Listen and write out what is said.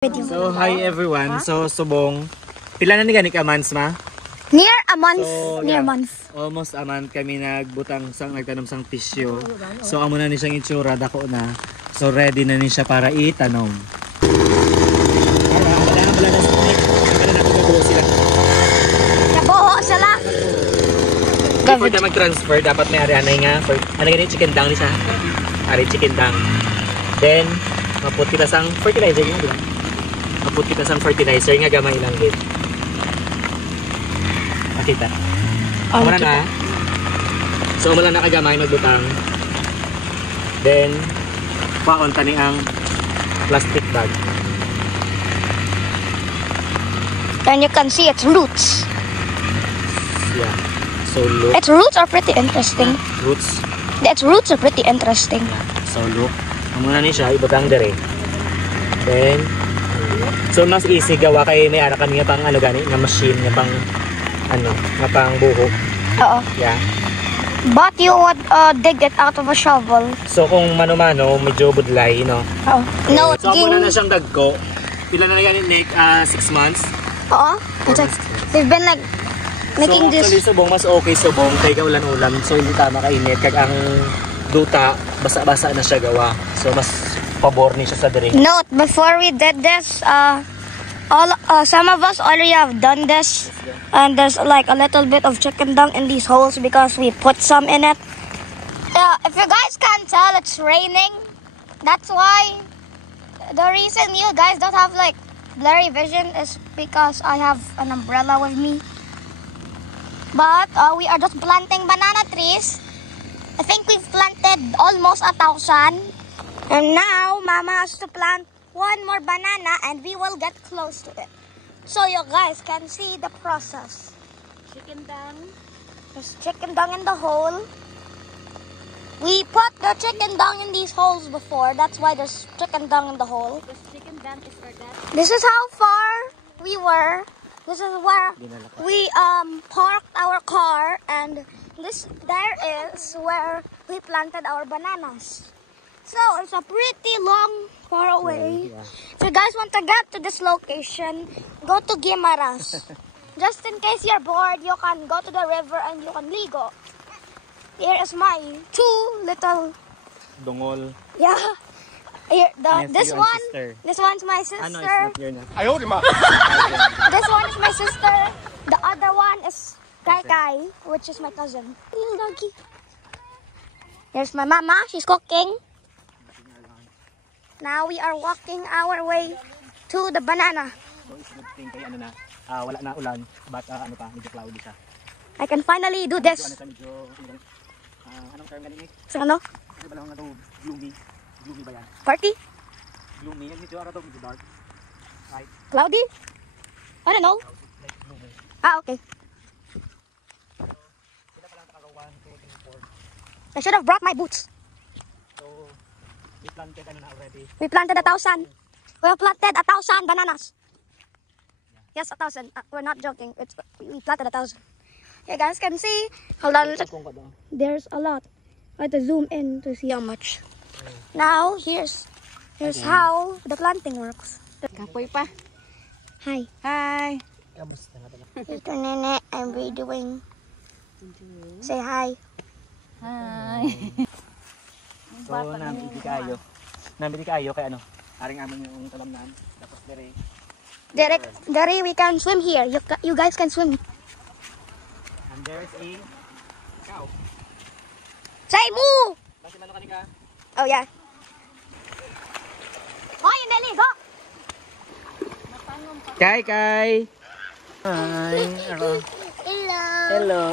So, hi everyone. So, subong. Pila na ni gani ka months ma? Near a month. So, near yeah, month. Almost a month kami nagtanom sang pisyo. So, amo na ni siyang itsura dako na. So, ready na ni siya para itanom. Wala na sa next. Wala na tugabuho sila. Nabuho sila. Before tayo mag-transfer, dapat may ari-anay nga. Ano ganyan, chicken dang ni siya? Ari chicken dang. Then, maput kita sang fertilizer nga, diba? Maput kita sang fertilizer nga gamay lang din. Makita. Umana na. So umala na kagamay magbutang. Then paon tani ang plastic bag. And you can see its roots. Yeah. So look. Its roots are pretty interesting. Roots. Its roots are pretty interesting. Yeah. So look. Umuna ni siya ibutang dire. Then so mas easy gawa kay may ara kami nga pang ano gani nga machine nga pang ano nga pang buho. Oo. Yeah. But you would dig it out of a shovel. So kung mano-mano medyo budlay no. Oo. No, So muna na siyang dagko. Pila na gani Nick 6 months. Oo. It's like they've been like making so, this. Actually subong mas okay subong kay ulan-ulan so hindi tama kainit kag ang duta basa-basa na siya gawa. So mas pabor ni siya sa diri. Note, before we did this, some of us already have done this, and there's like a little bit of chicken dung in these holes because we put some in it. If you guys can't tell, it's raining. That's why the reason you guys don't have like blurry vision is because I have an umbrella with me. But we are just planting banana trees. I think we've planted almost 1,000. And now, Mama has to plant one more banana and we will get close to it. So you guys can see the process. Chicken dung. There's chicken dung in the hole. We put the chicken dung in these holes before. That's why there's chicken dung in the hole. This chicken dung is for that. This is how far we were. This is where we parked our car, and there is where we planted our bananas. So it's a pretty long far away. Yeah. If you guys want to get to this location, go to Guimaras. Just in case you're bored, you can go to the river and you can ligo. Here is my two little Dungol. yeah. Here, Yes, this your one, sister. this one's my sister. Ano, it's not your na. I hold him up. This one is my sister. The other one is Kai Kai, which is my cousin. Little doggy. Here's my mama. She's cooking. Now we are walking our way to the banana. So it's good thing kay ano na wala na ulan but ano pa medyo cloudy siya. I can finally do So, ano this. siya medyo anong term galing Nick? So ano? Ano ba lang na to gloomy? Gloomy ba yan? Party? Gloomy yan medyo ano to medyo dark. Right? Cloudy? I don't know. Like gloomy. Okay. Sila pa lang nakagawa 1, 2, 3, 4. I should have brought my boots. So we planted ano na already. We planted 1,000. We have planted 1,000 bananas. Yes, 1,000. We're not joking. We planted 1,000. You guys can see. Hold on. Kung ka daw. There's a lot. I have to zoom in to see how much. Now here's how the planting works. Kapoy pa. Hi. Hi. Kamusta na pala? Mr. Nene, I'm redoing. Say hi. Hi. So nabili kayo. Nabili kayo kay ano? Aring amin yung talamnan. Tapos dire. Dari, we can swim here. You guys can swim. And there's a cow. Say moo! Basta mano kanika? Oh yeah. Oh, you Nelly, go! Kai Kai. Hi. Hello. Hello. Hello.